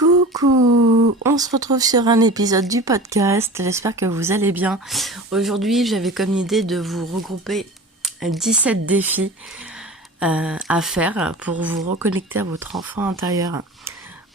Coucou, on se retrouve sur un épisode du podcast, j'espère que vous allez bien. Aujourd'hui j'avais comme idée de vous regrouper 17 défis à faire pour vous reconnecter à votre enfant intérieur.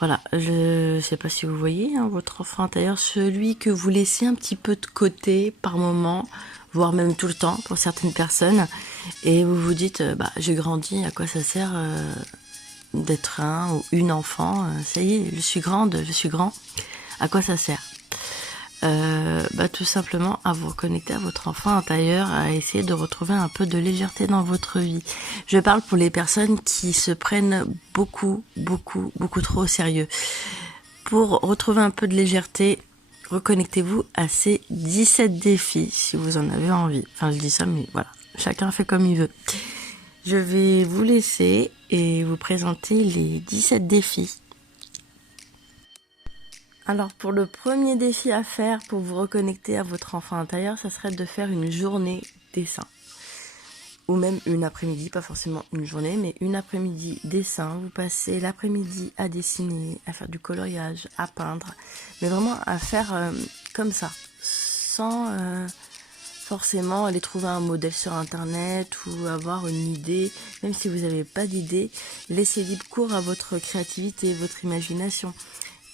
Voilà, je sais pas si vous voyez votre enfant intérieur, celui que vous laissez un petit peu de côté par moment, voire même tout le temps pour certaines personnes, et vous vous dites j'ai grandi, à quoi ça sert d'être un ou une enfant, ça y est, je suis grande, je suis grand, à quoi ça sert? Tout simplement à vous reconnecter à votre enfant intérieur, à essayer de retrouver un peu de légèreté dans votre vie. Je parle pour les personnes qui se prennent beaucoup trop au sérieux. Pour retrouver un peu de légèreté, reconnectez-vous à ces 17 défis si vous en avez envie. Enfin, je dis ça, mais voilà, chacun fait comme il veut. Je vais vous laisser et vous présenter les 17 défis. Alors pour le premier défi à faire pour vous reconnecter à votre enfant intérieur, ça serait de faire une journée dessin. Ou même une après-midi, pas forcément une journée, mais une après-midi dessin. Vous passez l'après-midi à dessiner, à faire du coloriage, à peindre, mais vraiment à faire comme ça, sans forcément aller trouver un modèle sur internet ou avoir une idée. Même si vous n'avez pas d'idée, laissez libre cours à votre créativité, votre imagination.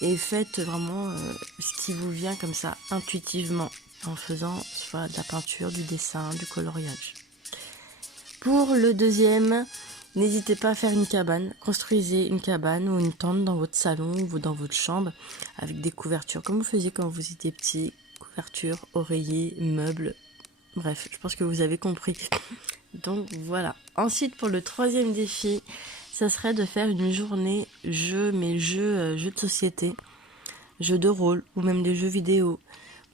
Et faites vraiment ce qui vous vient comme ça, intuitivement, en faisant soit de la peinture, du dessin, du coloriage. Pour le deuxième, n'hésitez pas à faire une cabane. Construisez une cabane ou une tente dans votre salon ou dans votre chambre avec des couvertures, comme vous faisiez quand vous étiez petit. Couvertures, oreillers, meubles. Bref, je pense que vous avez compris. Donc voilà. Ensuite, pour le troisième défi, ça serait de faire une journée jeux de société, jeux de rôle ou même des jeux vidéo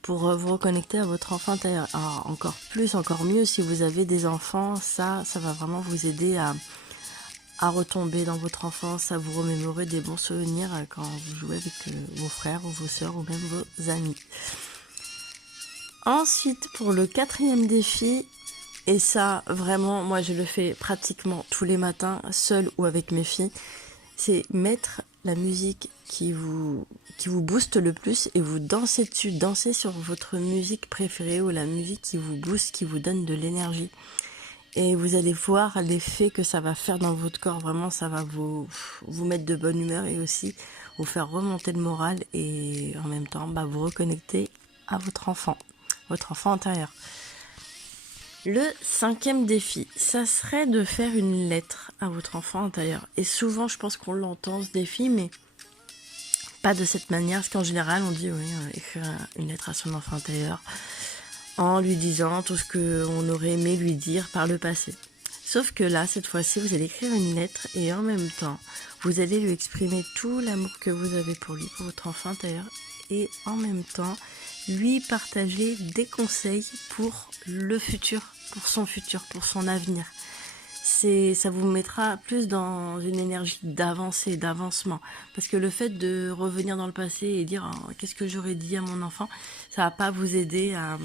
pour vous reconnecter à votre enfant intérieur. Alors, encore mieux si vous avez des enfants, ça va vraiment vous aider à retomber dans votre enfance, à vous remémorer des bons souvenirs quand vous jouez avec vos frères ou vos sœurs ou même vos amis. Ensuite, pour le quatrième défi, et ça, vraiment, moi je le fais pratiquement tous les matins, seule ou avec mes filles, c'est mettre la musique qui vous booste le plus et vous dansez dessus, dansez sur votre musique préférée ou la musique qui vous booste, qui vous donne de l'énergie. Et vous allez voir l'effet que ça va faire dans votre corps, vraiment ça va vous mettre de bonne humeur et aussi vous faire remonter le moral et en même temps vous reconnecter à votre enfant intérieur. Le cinquième défi, ça serait de faire une lettre à votre enfant intérieur. Et souvent, je pense qu'on l'entend ce défi, mais pas de cette manière, parce qu'en général, on dit écrire une lettre à son enfant intérieur en lui disant tout ce qu'on aurait aimé lui dire par le passé. Sauf que là, cette fois-ci, vous allez écrire une lettre et en même temps, vous allez lui exprimer tout l'amour que vous avez pour lui, pour votre enfant intérieur, et en même temps, lui partager des conseils pour le futur, pour son avenir. Ça vous mettra plus dans une énergie d'avancée, d'avancement. Parce que le fait de revenir dans le passé et dire qu'est-ce que j'aurais dit à mon enfant, ça va pas vous aider à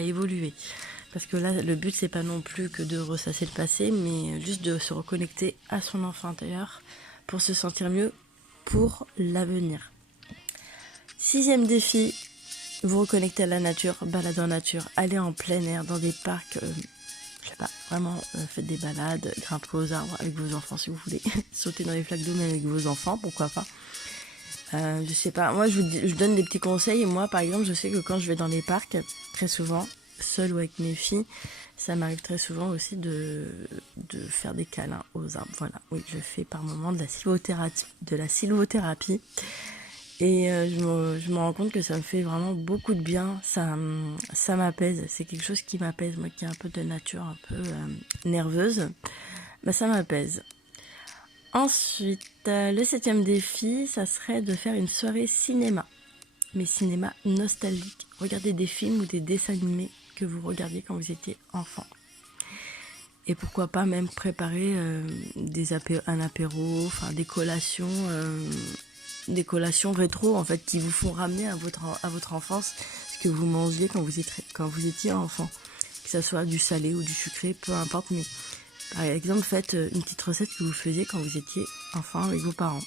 évoluer. Parce que là, le but, c'est pas non plus que de ressasser le passé, mais juste de se reconnecter à son enfant intérieur pour se sentir mieux pour l'avenir. Sixième défi, vous reconnecter à la nature, balader en nature, aller en plein air, dans des parcs, faites des balades, grimpez aux arbres avec vos enfants si vous voulez, sauter dans les flaques d'eau mais avec vos enfants, pourquoi pas. Je sais pas, moi je donne des petits conseils et moi par exemple je sais que quand je vais dans les parcs, très souvent, seule ou avec mes filles, ça m'arrive très souvent aussi de faire des câlins aux arbres. Voilà, oui, je fais par moment de la sylvothérapie. Et je me rends compte que ça me fait vraiment beaucoup de bien, ça m'apaise, c'est quelque chose qui m'apaise, moi qui ai un peu de nature un peu nerveuse, ça m'apaise. Ensuite, le septième défi, ça serait de faire une soirée cinéma, mais cinéma nostalgique. Regardez des films ou des dessins animés que vous regardiez quand vous étiez enfant. Et pourquoi pas même préparer un apéro, enfin des collations rétro en fait qui vous font ramener à votre enfance ce que vous mangiez quand vous étiez enfant, que ça soit du salé ou du sucré, peu importe, mais par exemple faites une petite recette que vous faisiez quand vous étiez enfant avec vos parents.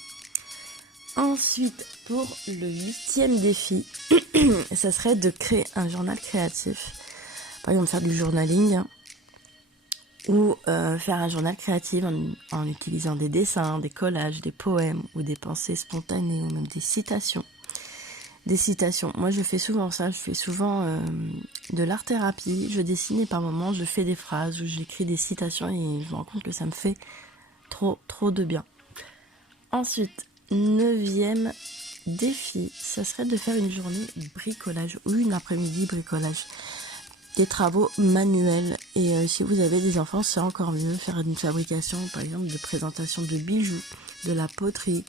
Ensuite, pour le 8e défi, ça serait de créer un journal créatif. Par exemple, faire du journaling ou faire un journal créatif en utilisant des dessins, des collages, des poèmes ou des pensées spontanées ou même des citations. Des citations. Moi, je fais souvent ça. Je fais souvent de l'art-thérapie. Je dessine et par moments, je fais des phrases ou j'écris des citations et je me rends compte que ça me fait trop de bien. Ensuite, 9e défi, ça serait de faire une journée bricolage ou une après-midi bricolage. Des travaux manuels. Et si vous avez des enfants, c'est encore mieux. Faire une fabrication, par exemple, de présentation de bijoux, de la poterie,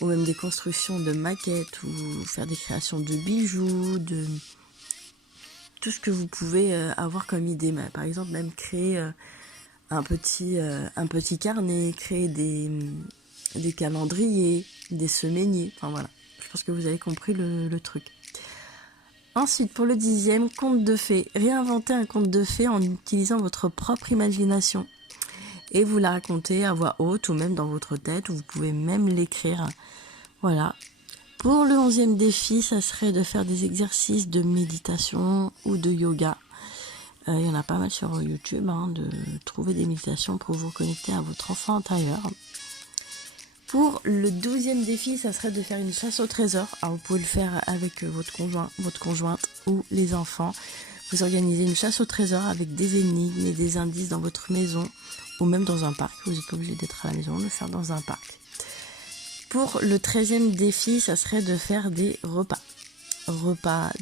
ou même des constructions de maquettes, ou faire des créations de bijoux, de tout ce que vous pouvez avoir comme idée. Par exemple, même créer un petit carnet, créer des calendriers, des semainiers. Enfin voilà, je pense que vous avez compris le truc. Ensuite, pour le 10e, conte de fées. Réinventez un conte de fées en utilisant votre propre imagination. Et vous la racontez à voix haute ou même dans votre tête, ou vous pouvez même l'écrire. Voilà. Pour le 11e défi, ça serait de faire des exercices de méditation ou de yoga. Il y en a pas mal sur YouTube, de trouver des méditations pour vous connecter à votre enfant intérieur. Pour le 12e défi, ça serait de faire une chasse au trésor. Alors, vous pouvez le faire avec votre conjoint, votre conjointe ou les enfants. Vous organisez une chasse au trésor avec des énigmes et des indices dans votre maison ou même dans un parc. Vous n'êtes pas obligé d'être à la maison, de le faire dans un parc. Pour le 13e défi, ça serait de faire des repas,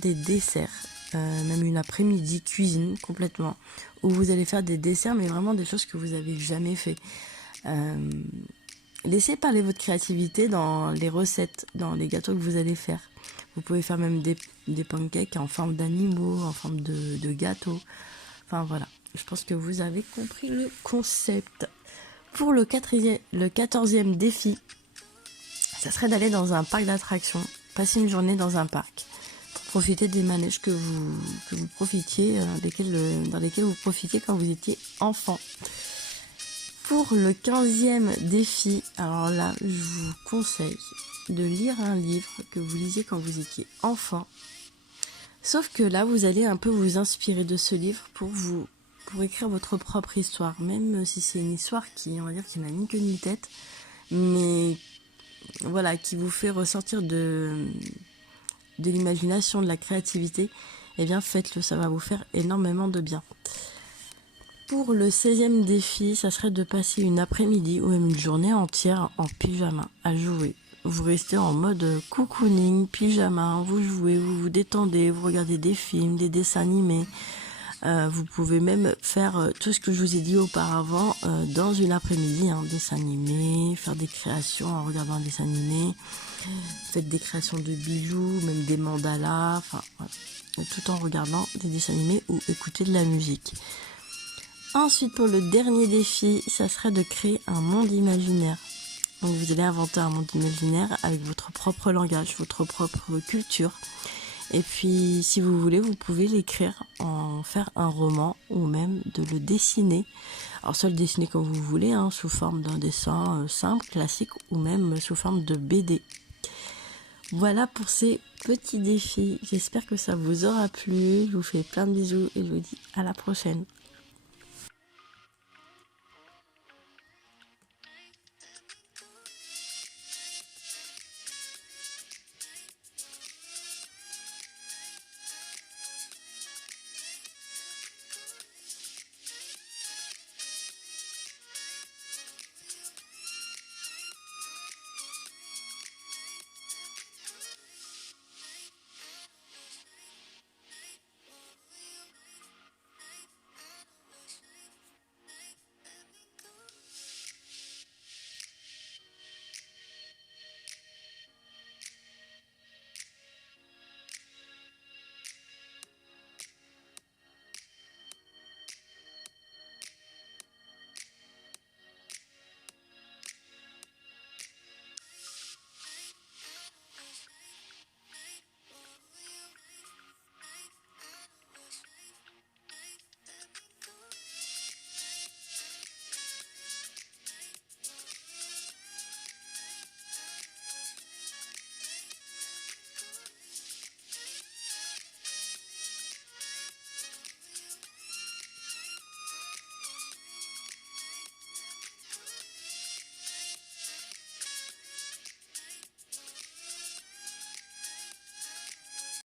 des desserts, même une après-midi cuisine complètement, où vous allez faire des desserts, mais vraiment des choses que vous n'avez jamais fait. Laissez parler votre créativité dans les recettes, dans les gâteaux que vous allez faire. Vous pouvez faire même des pancakes en forme d'animaux, en forme de gâteaux. Enfin voilà, je pense que vous avez compris le concept. Pour le 14e défi, ça serait d'aller dans un parc d'attractions, passer une journée dans un parc, pour profiter des manèges que vous profitiez, dans lesquels vous profitiez quand vous étiez enfant. Pour le 15e défi, alors là, je vous conseille de lire un livre que vous lisiez quand vous étiez enfant. Sauf que là, vous allez un peu vous inspirer de ce livre pour écrire votre propre histoire. Même si c'est une histoire qui, on va dire, qui n'a ni queue ni tête, mais voilà, qui vous fait ressortir de l'imagination, de la créativité, eh bien faites-le, ça va vous faire énormément de bien. Pour le 16e défi, ça serait de passer une après-midi ou même une journée entière en pyjama à jouer. Vous restez en mode cocooning, pyjama, vous jouez, vous vous détendez, vous regardez des films, des dessins animés. Vous pouvez même faire tout ce que je vous ai dit auparavant dans une après-midi, dessin animé, faire des créations en regardant un dessin animé, faites des créations de bijoux, même des mandalas, enfin voilà, tout en regardant des dessins animés ou écouter de la musique. Ensuite, pour le dernier défi, ça serait de créer un monde imaginaire. Donc vous allez inventer un monde imaginaire avec votre propre langage, votre propre culture. Et puis, si vous voulez, vous pouvez l'écrire, en faire un roman ou même de le dessiner. Alors, soit le dessiner comme vous voulez, sous forme d'un dessin simple, classique, ou même sous forme de BD. Voilà pour ces petits défis. J'espère que ça vous aura plu. Je vous fais plein de bisous et je vous dis à la prochaine.